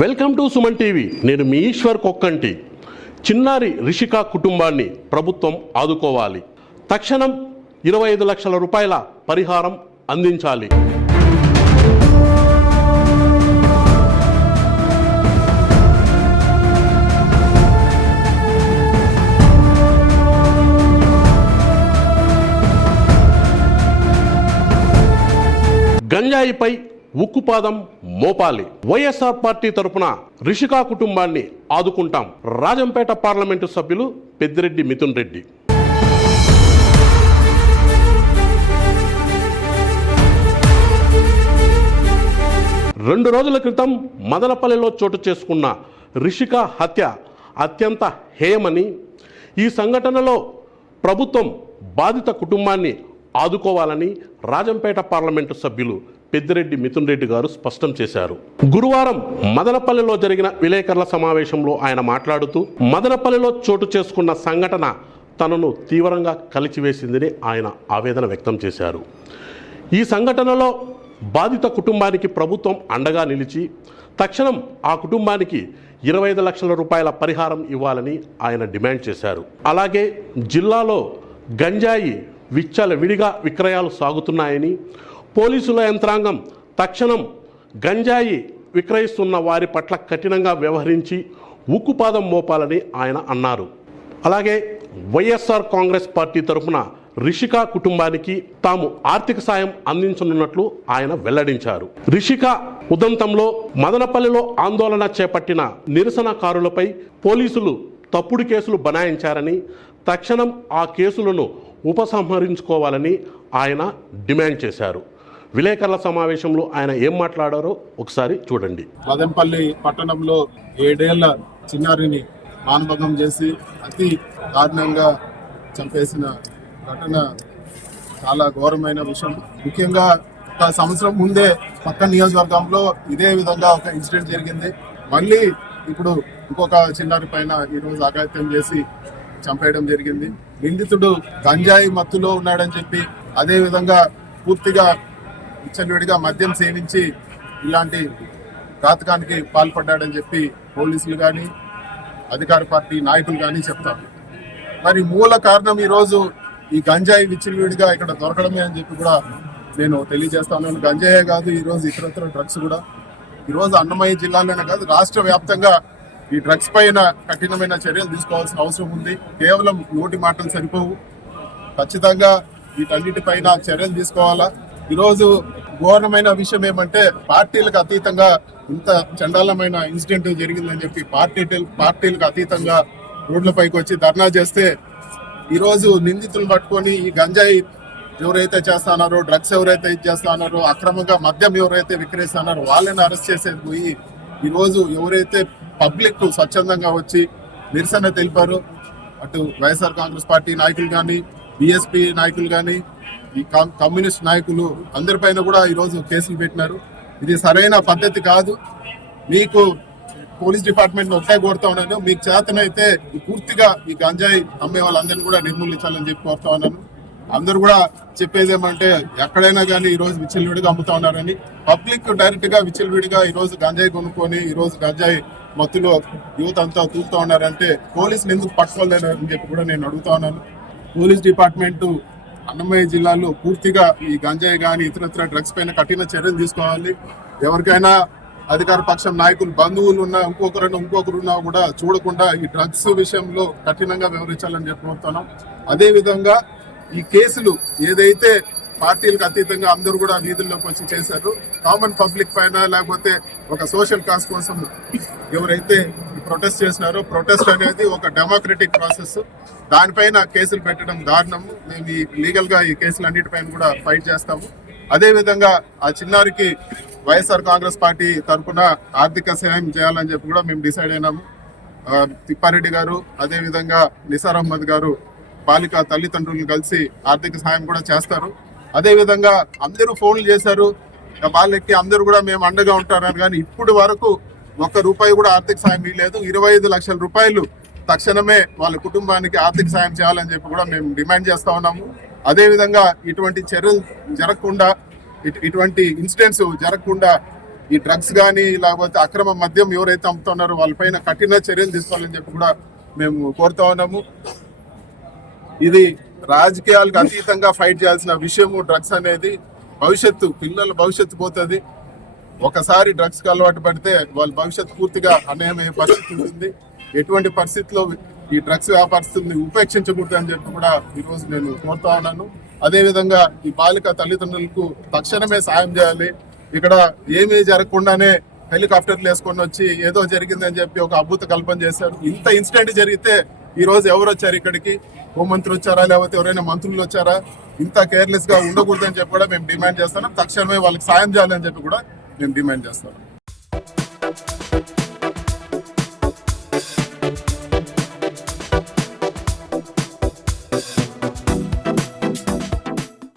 Welcome to Suman TV. నేను మీ ఈశ్వర్ కొక్కంటి. చిన్నారి రిషిక కుటుంబాన్ని ప్రభుత్వం ఆదుకోవాలి. తక్షణం 25 లక్షల రూపాయల పరిహారం అందించాలి. గంజాయిపై ఉక్కుపాదం మోపాలి. వైఎస్ఆర్ పార్టీ తరపున రిషిక కుటుంబాన్ని ఆదుకుంటాం. రాజంపేట పార్లమెంటు సభ్యులు పెద్దిరెడ్డి మిథున్ రెడ్డి. రెండు రోజుల క్రితం మదనపల్లిలో చోటు చేసుకున్న రిషిక హత్య అత్యంత హేయమని, ఈ సంఘటనలో ప్రభుత్వం బాధిత కుటుంబాన్ని ఆదుకోవాలని రాజంపేట పార్లమెంటు సభ్యులు పెద్దిరెడ్డి మిథున్ రెడ్డి గారు స్పష్టం చేశారు. గురువారం మదనపల్లిలో జరిగిన విలేకరుల సమావేశంలో ఆయన మాట్లాడుతూ, మదనపల్లిలో చోటు చేసుకున్న సంఘటన తనను తీవ్రంగా కలిచివేసిందని ఆయన ఆవేదన వ్యక్తం చేశారు. ఈ సంఘటనలో బాధిత కుటుంబానికి ప్రభుత్వం అండగా నిలిచి తక్షణం ఆ కుటుంబానికి 25 లక్షల రూపాయల పరిహారం ఇవ్వాలని ఆయన డిమాండ్ చేశారు. అలాగే జిల్లాలో గంజాయి విచ్చలవిడిగా విక్రయాలు సాగుతున్నాయని, పోలీసుల యంత్రాంగం తక్షణం గంజాయి విక్రయిస్తున్న వారి పట్ల కఠినంగా వ్యవహరించి ఉక్కుపాదం మోపాలని ఆయన అన్నారు. అలాగే వైఎస్ఆర్ కాంగ్రెస్ పార్టీ తరఫున రిషిక కుటుంబానికి తాము ఆర్థిక సాయం అందించనున్నట్లు ఆయన వెల్లడించారు. రిషిక ఉదంతంలో మదనపల్లిలో ఆందోళన చేపట్టిన నిరసనకారులపై పోలీసులు తప్పుడు కేసులు బనాయించారని, తక్షణం ఆ కేసులను ఉపసంహరించుకోవాలని ఆయన డిమాండ్ చేశారు. విలేకరుల సమావేశంలో ఆయన ఏం మాట్లాడారో ఒకసారి చూడండి. మదనపల్లి పట్టణంలో 7 ఏళ్ల చిన్నారిని మానభంగం చేసి అతి దారుణంగా చంపేసిన ఘటన చాలా ఘోరమైన విషయం. ముఖ్యంగా ఒక సంవత్సరం ముందే పక్క నియోజకవర్గంలో ఇదే విధంగా ఒక ఇన్సిడెంట్ జరిగింది. మళ్ళీ ఇప్పుడు ఇంకొక చిన్నారి పైన ఈరోజు అఘాయిత్యం చేసి చంపేయడం జరిగింది. నిందితుడు గంజాయి మత్తులో ఉన్నాడని చెప్పి, అదే విధంగా పూర్తిగా విచ్చలవిడిగా మద్యం సేవించి ఇలాంటి ఘాతకానికి పాల్పడ్డాడని చెప్పి పోలీసులు కానీ అధికార పార్టీ నాయకులు కానీ చెప్తారు. మరి మూల కారణం ఈరోజు ఈ గంజాయి విచ్చలవిడిగా ఇక్కడ దొరకడమే అని చెప్పి కూడా నేను తెలియజేస్తాను. గంజాయే కాదు, ఈరోజు ఇతరత్ర డ్రగ్స్ కూడా ఈరోజు అన్నమయ్య జిల్లాలోనే కాదు రాష్ట్ర వ్యాప్తంగా ఈ డ్రగ్స్ పైన కఠినమైన చర్యలు తీసుకోవాల్సిన అవసరం ఉంది. కేవలం నోటి మాటలు సరిపోవు, ఖచ్చితంగా వీటన్నిటిపైన చర్యలు తీసుకోవాలా. ఈరోజు ఘోరమైన విషయం ఏమంటే, పార్టీలకు అతీతంగా ఇంత చండాలమైన ఇన్సిడెంట్ జరిగిందని చెప్పి పార్టీలకు అతీతంగా రోడ్లపైకి వచ్చి ధర్నా చేస్తే, ఈరోజు నిందితులు పట్టుకొని ఈ గంజాయి ఎవరైతే చేస్తున్నారో, డ్రగ్స్ ఎవరైతే చేస్తున్నారో, అక్రమంగా మద్యం ఎవరైతే విక్రయిస్తున్నారో వాళ్ళని అరెస్ట్ చేసేది పోయి ఈరోజు ఎవరైతే పబ్లిక్ స్వచ్ఛందంగా వచ్చి నిరసన తెలిపారు, అటు వైఎస్ఆర్ కాంగ్రెస్ పార్టీ నాయకులు కానీ, బీఎస్పీ నాయకులు కానీ, ఈ కమ్యూనిస్ట్ నాయకులు అందరిపైన కూడా ఈరోజు కేసులు పెట్టినారు. ఇది సరైన పద్ధతి కాదు. మీకు పోలీస్ డిపార్ట్మెంట్ ఒకటే కోరుతా ఉన్నాను, మీకు చేతనైతే పూర్తిగా ఈ గంజాయి అమ్మే వాళ్ళందరినీ కూడా నిర్మూలించాలని చెప్పి కోరుతా ఉన్నాను. అందరూ కూడా చెప్పేది ఏమంటే, ఎక్కడైనా కానీ ఈరోజు విచ్చలవిడిగా అమ్ముతా ఉన్నారని, పబ్లిక్ డైరెక్ట్ గా విచ్చలవిడిగా ఈరోజు గంజాయి కొనుక్కొని ఈరోజు గంజాయి మత్తులో యూత్ అంతా తూలుతా ఉన్నారంటే పోలీసులు ఎందుకు పట్టుకోలేరని చెప్పి కూడా నేను అడుగుతా ఉన్నాను. పోలీస్ డిపార్ట్మెంట్ అన్నమయ్య జిల్లాలో పూర్తిగా ఈ గంజాయి కానీ ఇతరత్ర డ్రగ్స్ పైన కఠిన చర్యలు తీసుకోవాలి. ఎవరికైనా అధికార పక్షం నాయకులు బంధువులు ఉన్నా ఇంకొకరున్నా కూడా చూడకుండా ఈ డ్రగ్స్ విషయంలో కఠినంగా వ్యవహరించాలని చెప్పుకుంటున్నాం. అదే విధంగా ఈ కేసులు ఏదైతే పార్టీలకు అతీతంగా అందరూ కూడా వీధుల్లోకి వచ్చి చేశారు, కామన్ పబ్లిక్ పైన లేకపోతే ఒక సోషల్ కాజ్ కోసం ఎవరైతే ప్రొటెస్ట్ చేసినారో, ప్రొటెస్ట్ అనేది ఒక డెమోక్రటిక్ ప్రాసెస్, దానిపైన కేసులు పెట్టడం దారుణము. మేము ఈ లీగల్ గా ఈ కేసులు అన్నిటిపైన కూడా ఫైట్ చేస్తాము. అదే విధంగా ఆ చిన్నారికి వైఎస్ఆర్ కాంగ్రెస్ పార్టీ తరఫున ఆర్థిక సహాయం చేయాలని చెప్పి కూడా మేము డిసైడ్ అయినాము. తిప్పారెడ్డి గారు, అదే విధంగా నిసార్ అహ్మద్ గారు బాలిక తల్లిదండ్రులను కలిసి ఆర్థిక సహాయం కూడా చేస్తారు. అదే విధంగా అందరూ ఫోన్లు చేశారు, వాళ్ళకి అందరూ కూడా మేము అండగా ఉంటారని, కానీ ఇప్పుడు వరకు ₹1 కూడా ఆర్థిక సాయం ఇవ్వలేదు. 25 లక్షల రూపాయలు తక్షణమే వాళ్ళ కుటుంబానికి ఆర్థిక సాయం చేయాలని చెప్పి కూడా మేము డిమాండ్ చేస్తా ఉన్నాము. అదే విధంగా ఇటువంటి చర్యలు జరగకుండా, ఇటువంటి ఇన్సిడెంట్స్ జరగకుండా ఈ డ్రగ్స్ కానీ లేకపోతే అక్రమ మద్యం ఎవరైతే అమ్ముతున్నారో వాళ్ళపైన కఠిన చర్యలు తీసుకోవాలని చెప్పి కూడా మేము కోరుతా ఉన్నాము. ఇది రాజకీయాలకు అతీతంగా ఫైట్ చేయాల్సిన విషయము. డ్రగ్స్ అనేది భవిష్యత్తు, పిల్లల భవిష్యత్తు పోతుంది. ఒకసారి డ్రగ్స్కి అలవాటు పడితే వాళ్ళ భవిష్యత్తు పూర్తిగా అన్యాయమయ్యే పరిస్థితి ఉంటుంది. ఎటువంటి పరిస్థితుల్లో ఈ డ్రగ్స్ వ్యాపారస్తుల్ని ఉపేక్షించకూడదు అని చెప్పి కూడా ఈరోజు నేను కోరుతా ఉన్నాను. అదేవిధంగా ఈ బాలిక తల్లిదండ్రులకు తక్షణమే సాయం చేయాలి. ఇక్కడ ఏమీ జరగకుండానే హెలికాప్టర్లు వేసుకొని వచ్చి ఏదో జరిగిందని చెప్పి ఒక అద్భుత కల్పన చేశారు. ఇంత ఇన్సిడెంట్ జరిగితే ఈ రోజు ఎవరు వచ్చారు ఇక్కడికి? హోంమంత్రి వచ్చారా, లేకపోతే ఎవరైనా మంత్రులు వచ్చారా? ఇంత కేర్లెస్ గా ఉండకూడదని చెప్పి కూడా మేము డిమాండ్ చేస్తున్నాం. తక్షణమే వాళ్ళకి సాయం చేయాలని చెప్పి కూడా మేము డిమాండ్ చేస్తాం.